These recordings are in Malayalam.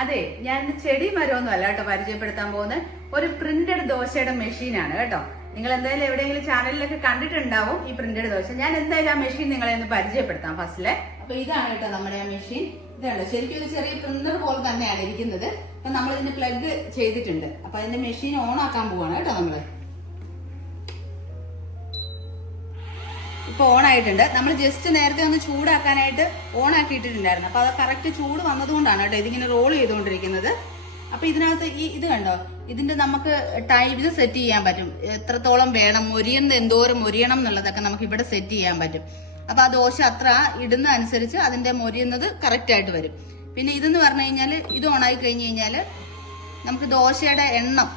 അതെ ഞാൻ ചെടി മരമൊന്നും അല്ല കേട്ടോ പരിചയപ്പെടുത്താൻ പോകുന്നത്. ഒരു പ്രിന്റഡ് ദോശയുടെ മെഷീനാണ് കേട്ടോ. നിങ്ങൾ എന്തായാലും എവിടെയെങ്കിലും ചാനലിലൊക്കെ കണ്ടിട്ടുണ്ടാവും ഈ പ്രിന്റഡ് ദോശ. ഞാൻ എന്തായാലും ആ മെഷീൻ നിങ്ങളെ ഒന്ന് പരിചയപ്പെടുത്താം ഫസ്റ്റിലെ അപ്പൊ ഇതാണ് കേട്ടോ നമ്മുടെ ആ മെഷീൻ ഇതാണ് ശരിക്കും ഒരു ചെറിയ പ്രിന്റർ പോലെ തന്നെയാണ് ഇരിക്കുന്നത്. അപ്പൊ നമ്മൾ ഇതിന്റെ പ്ലഗ് ചെയ്തിട്ടുണ്ട്. അപ്പൊ അതിന്റെ മെഷീൻ ഓൺ ആക്കാൻ പോവാണ് കേട്ടോ നമ്മൾ. ഓൺ ആയിട്ടുണ്ട് നമ്മൾ ജസ്റ്റ് നേരത്തെ ഒന്ന് ചൂടാക്കാനായിട്ട് ഓൺ ആക്കിയിട്ടിട്ടുണ്ടായിരുന്നു അപ്പൊ അത് കറക്റ്റ് ചൂട് വന്നതുകൊണ്ടാണ് കേട്ടോ ഇതിങ്ങനെ റോൾ ചെയ്തുകൊണ്ടിരിക്കുന്നത്. അപ്പൊ ഇതിനകത്ത് ഈ ഇത് കണ്ടോ? ഇതിന്റെ നമുക്ക് ടൈം ഇത് സെറ്റ് ചെയ്യാൻ പറ്റും. എത്രത്തോളം വേണം? മൊരിയുന്നത് എന്തോരം മൊരിയണം എന്നുള്ളതൊക്കെ നമുക്ക് ഇവിടെ സെറ്റ് ചെയ്യാൻ പറ്റും. അപ്പൊ ആ ദോശ അത്ര ഇടുന്ന അനുസരിച്ച് അതിന്റെ മൊരിയുന്നത് കറക്റ്റ് ആയിട്ട് വരും. പിന്നെ ഇതെന്ന് പറഞ്ഞു കഴിഞ്ഞാൽ ഇത് ഓൺ ആയി കഴിഞ്ഞ് കഴിഞ്ഞാൽ നമുക്ക് ദോശയുടെ എണ്ണം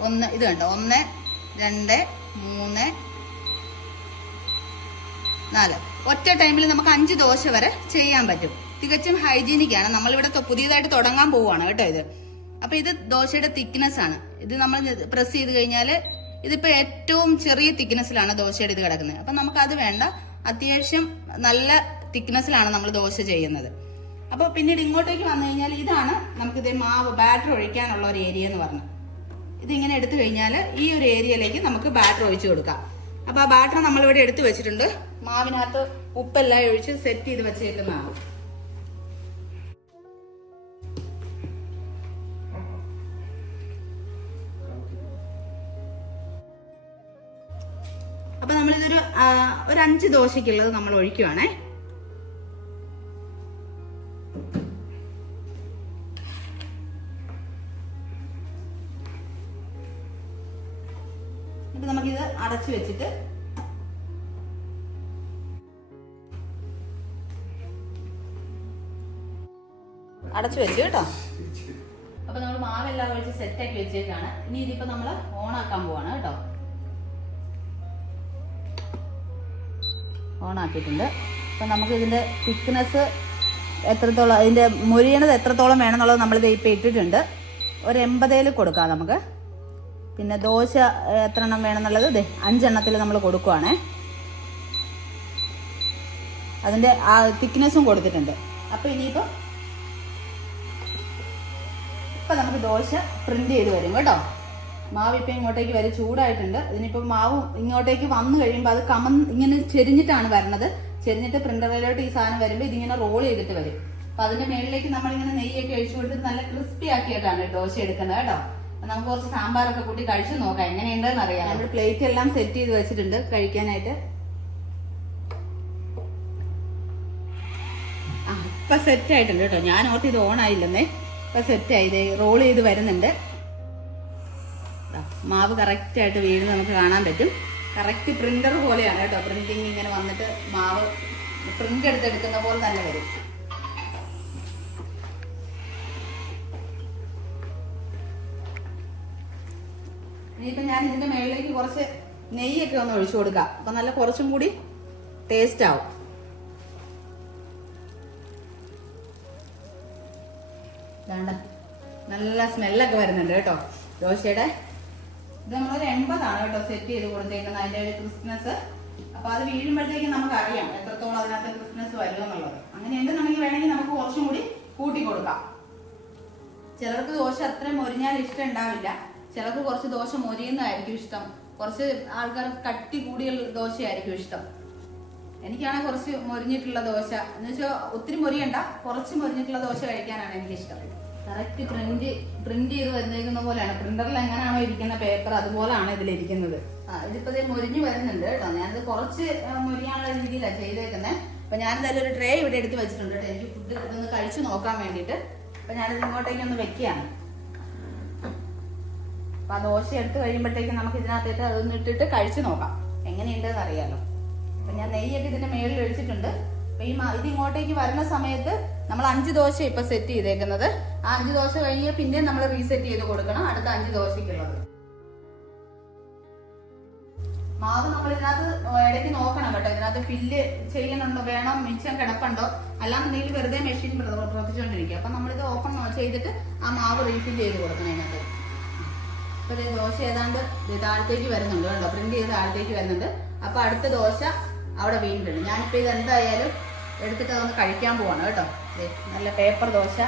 ഒന്ന് ഇത് കണ്ടോ? ഒന്ന് രണ്ട് മൂന്ന് നാല്. ഒറ്റ ടൈമിൽ നമുക്ക് അഞ്ച് ദോശ വരെ ചെയ്യാൻ പറ്റും. തികച്ചും ഹൈജീനിക് ആണ്. നമ്മളിവിടെ പുതിയതായിട്ട് തുടങ്ങാൻ പോവുകയാണ് കേട്ടോ ഇത്. അപ്പൊ ഇത് ദോശയുടെ തിക്നെസ് ആണ്. ഇത് നമ്മൾ പ്രസ് ചെയ്ത് കഴിഞ്ഞാൽ ഇതിപ്പോ ഏറ്റവും ചെറിയ തിക്നെസ്സിലാണ് ദോശയുടെ ഇത് കിടക്കുന്നത്. അപ്പൊ നമുക്ക് അത് വേണ്ട. അത്യാവശ്യം നല്ല തിക്നെസ്സിലാണ് നമ്മൾ ദോശ ചെയ്യുന്നത്. അപ്പൊ പിന്നീട് ഇങ്ങോട്ടേക്ക് വന്നു കഴിഞ്ഞാൽ ഇതാണ് നമുക്ക് മാവ് ബാറ്റർ ഒഴിക്കാനുള്ള ഒരു ഏരിയ എന്ന് പറഞ്ഞത് ഇതിങ്ങനെ എടുത്തു കഴിഞ്ഞാൽ ഈ ഒരു ഏരിയയിലേക്ക് നമുക്ക് ബാറ്റർ ഒഴിച്ചു കൊടുക്കാം. അപ്പൊ ആ ബാറ്റർ നമ്മളിവിടെ എടുത്തു വെച്ചിട്ടുണ്ട്. മാവിനകത്ത് ഉപ്പെല്ലാം ഒഴിച്ച് സെറ്റ് ചെയ്ത് വെച്ചേക്കുന്നതാണ്. അപ്പൊ നമ്മളിതൊരു ഒരു അഞ്ച് ദോശയ്ക്കുള്ളത് നമ്മൾ ഒഴിക്കുവാണേ. അടച്ചു വെച്ചിട്ട് അടച്ചു വെച്ചു കേട്ടോ. അപ്പൊ നമ്മൾ മാവെല്ലാം ഒഴിച്ച് സെറ്റ് ആക്കി വെച്ചേക്കാണ്. ഇനി ഇതിപ്പോ നമ്മൾ ആക്കാൻ പോവാണ് കേട്ടോ. ഓൺ ആക്കിയിട്ടുണ്ട്. അപ്പൊ നമുക്ക് ഇതിന്റെ തിക്നെസ് എത്രത്തോളം അതിന്റെ മൊരിയണത് എത്രത്തോളം വേണമെന്നുള്ളത് നമ്മൾ ഇപ്പൊ ഇട്ടിട്ടുണ്ട്. ഒരു എൺപതേൽ കൊടുക്കാം നമുക്ക്. പിന്നെ ദോശ എത്ര എണ്ണം വേണമെന്നുള്ളത് ഇതേ അഞ്ചെണ്ണത്തിൽ നമ്മൾ കൊടുക്കുവാണേ. അതിന്റെ ആ തിക്നെസ്സും കൊടുത്തിട്ടുണ്ട്. അപ്പൊ ഇനിയിപ്പോ ഇപ്പൊ നമുക്ക് ദോശ പ്രിന്റ് ചെയ്ത് വരും കേട്ടോ. മാവ് ഇപ്പം ഇങ്ങോട്ടേക്ക് വരെ ചൂടായിട്ടുണ്ട്. ഇതിനിപ്പോൾ മാവ് ഇങ്ങോട്ടേക്ക് വന്നു കഴിയുമ്പോൾ അത് കമ ഇങ്ങനെ ചെരിഞ്ഞിട്ടാണ് വരുന്നത് ചെരിഞ്ഞിട്ട് പ്രിന്ററിലോട്ട് ഈ സാധനം വരുമ്പോൾ ഇതിങ്ങനെ റോൾ ചെയ്തിട്ട് വരും. അപ്പം അതിന്റെ മേളിലേക്ക് നമ്മളിങ്ങനെ നെയ്യൊക്കെ ഒഴിച്ചു കൊടുത്തിട്ട് നല്ല ക്രിസ്പി ആക്കിയിട്ടാണ് ദോശ എടുക്കുന്നത് കേട്ടോ. അപ്പം നമുക്ക് കുറച്ച് സാമ്പാറൊക്കെ കൂട്ടി കഴിച്ചു നോക്കാം. എങ്ങനെയുണ്ടെന്ന് അറിയാം. നമ്മൾ പ്ലേറ്റ് എല്ലാം സെറ്റ് ചെയ്ത് വെച്ചിട്ടുണ്ട് കഴിക്കാനായിട്ട്. ആ ഇപ്പൊ സെറ്റ് ആയിട്ടുണ്ട് കേട്ടോ. ഞാൻ ഓർത്ത് ഇത് ഓൺ ആയില്ലെന്നേ. ഇപ്പൊ സെറ്റ് ആയി. ഇത് റോൾ ചെയ്ത് വരുന്നുണ്ട്. മാവ് കറക്റ്റ് ആയിട്ട് വീഴുന്നത് നമുക്ക് കാണാൻ പറ്റും. കറക്റ്റ് പ്രിന്റർ പോലെയാണ് കേട്ടോ. പ്രിന്റിങ് ഇങ്ങനെ വന്നിട്ട് മാവ് പ്രിന്റ് എടുത്തെടുക്കുന്ന പോലെ തന്നെ വരും. ഇനിയിപ്പോ ഞാൻ ഇതിന്റെ മേളിലേക്ക് കുറച്ച് നെയ്യൊക്കെ ഒന്ന് ഒഴിച്ചു കൊടുക്കാം. അപ്പൊ നല്ല കുറച്ചും കൂടി ടേസ്റ്റ് ആവും. നല്ല സ്മെല്ലൊക്കെ വരുന്നുണ്ട് കേട്ടോ. ദോശയുടെ ഇത് നമ്മളൊരു എൺപതാണ് കേട്ടോ സെറ്റ് ചെയ്ത് കൊടുത്തേക്കുന്നത് അതിന്റെ ഒരു ക്രിസ്മസ് അപ്പൊ അത് വീഴുമ്പോഴത്തേക്കും നമുക്ക് അറിയാം എത്രത്തോളം അതിനകത്ത് ക്രിസ്മസ് വരും എന്നുള്ളത്. അങ്ങനെ എന്തെന്നുണ്ടെങ്കിൽ വേണമെങ്കിൽ നമുക്ക് കുറച്ചും കൂടി കൂട്ടി കൊടുക്കാം. ചിലർക്ക് ദോശ അത്ര മൊരിഞ്ഞാൽ ഇഷ്ടം ഉണ്ടാവില്ല. ചിലർക്ക് കുറച്ച് ദോശ മൊരിയുന്നതായിരിക്കും ഇഷ്ടം. കുറച്ച് ആൾക്കാർ കട്ടി കൂടിയുള്ള ദോശയായിരിക്കും ഇഷ്ടം. എനിക്കാണെങ്കിൽ കുറച്ച് മൊരിഞ്ഞിട്ടുള്ള ദോശ. എന്ന് വെച്ചാൽ ഒത്തിരി മൊരിയണ്ട കുറച്ച് മൊരിഞ്ഞിട്ടുള്ള ദോശ കഴിക്കാനാണ് എനിക്ക് ഇഷ്ടം കറക്റ്റ് പ്രിന്റ് പ്രിന്റ് ചെയ്ത് വരുന്നേക്കുന്ന പോലെയാണ്. പ്രിന്ററിൽ എങ്ങനെയാണോ ഇരിക്കുന്ന പേപ്പർ അതുപോലെയാണ് ഇതിലിരിക്കുന്നത്. ആ ഇതിപ്പോ ഇത് മൊരിഞ്ഞു വരുന്നുണ്ട് കേട്ടോ. ഞാനിത് കുറച്ച് മൊരിയാനുള്ള രീതിയിലാണ് ചെയ്തേക്കുന്നത് അപ്പൊ ഞാൻ എന്തായാലും ഒരു ട്രേ ഇവിടെ എടുത്ത് വെച്ചിട്ടുണ്ട് കേട്ടോ. എനിക്ക് ഫുഡ് ഇതൊന്ന് കഴിച്ചു നോക്കാൻ വേണ്ടിയിട്ട്. അപ്പൊ ഞാനിത് ഇങ്ങോട്ടേക്ക് ഒന്ന് വെക്കുകയാണ്. അപ്പൊ ആ ദോശ എടുത്ത് കഴിയുമ്പോഴത്തേക്കും നമുക്ക് ഇതിനകത്തേക്ക് അതൊന്ന് ഇട്ടിട്ട് കഴിച്ചു നോക്കാം. എങ്ങനെയുണ്ടെന്ന് അറിയാലോ അപ്പൊ ഞാൻ നെയ്യൊക്കെ ഇതിന്റെ മേളിൽ ഒഴിച്ചിട്ടുണ്ട്. അപ്പൊ ഈ ഇത് ഇങ്ങോട്ടേക്ക് വരുന്ന സമയത്ത് നമ്മൾ അഞ്ച് ദോശ ഇപ്പൊ സെറ്റ് ചെയ്തേക്കുന്നത്. ആ അഞ്ച് ദോശ കഴിഞ്ഞ് പിന്നെ നമ്മൾ റീസെറ്റ് ചെയ്ത് കൊടുക്കണം. അടുത്ത അഞ്ച് ദോശക്കുള്ളത് മാവ് നമ്മൾ ഇതിനകത്ത് ഇടയ്ക്ക് നോക്കണം കേട്ടോ. ഇതിനകത്ത് ഫില്ല് ചെയ്യുന്നുണ്ടോ? വേണോ? മിച്ചം കിടപ്പുണ്ടോ? അല്ലാന്നുണ്ടെങ്കിൽ വെറുതെ മെഷീൻ പ്രവർത്തിച്ചുകൊണ്ടിരിക്കും അപ്പൊ നമ്മളിത് ഓപ്പൺ ചെയ്തിട്ട് ആ മാവ് റീഫിൽ ചെയ്ത് കൊടുക്കണം അതിനകത്ത്. അപ്പൊ ദോശ ഏതാണ്ട് താഴത്തേക്ക് വരുന്നുണ്ട് കേട്ടോ. പ്രിന്റ് ചെയ്ത് താഴത്തേക്ക് വരുന്നുണ്ട്. അപ്പോൾ അടുത്ത ദോശ അവിടെ വീണിട്ടുണ്ട് ഞാനിപ്പോൾ ഇത് എന്തായാലും എടുത്തിട്ട് അതൊന്ന് കഴിക്കാൻ പോവാണ് കേട്ടോ. നല്ല പേപ്പർ ദോശ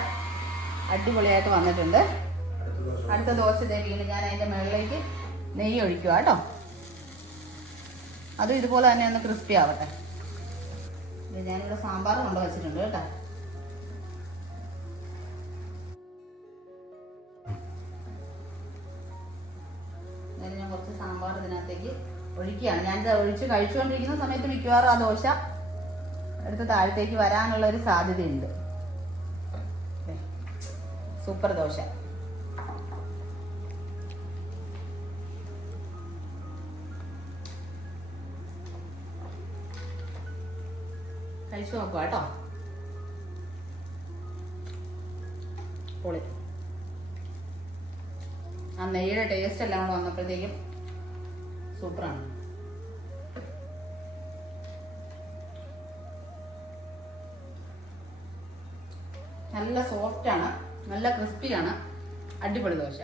അടിപൊളിയായിട്ട് വന്നിട്ടുണ്ട്. അടുത്ത ദോശ വീണ് ഞാൻ അതിന്റെ മുകളിലേക്ക് നെയ്യ് ഒഴിക്കുക കേട്ടോ. അതും ഇതുപോലെ തന്നെ ഒന്ന് ക്രിസ്പി ആവട്ടെ. ഇത് ഞാനിവിടെ സാമ്പാർ കൊണ്ട് വെച്ചിട്ടുണ്ട് കേട്ടോ. ഞാൻ കുറച്ച് സാമ്പാർ ഇതിനകത്തേക്ക് ഒഴിക്കുകയാണ്. ഞാനിത് ഒഴിച്ച് കഴിച്ചുകൊണ്ടിരിക്കുന്ന സമയത്ത് മിക്കവാറും ആ ദോശ എടുത്ത് താഴത്തേക്ക് വരാനുള്ള ഒരു സാധ്യതയുണ്ട്. സൂപ്പർ ദോശ. കഴിച്ചു നോക്കുക കേട്ടോ. പൊളി. ആ നെയ്യുടെ ടേസ്റ്റ് എല്ലാം കൂടെ വന്നപ്പോഴത്തേക്കും സൂപ്പറാണ്. നല്ല സോഫ്റ്റാണ് നല്ല ക്രിസ്പിയാണ് അടിപൊളി ദോശ.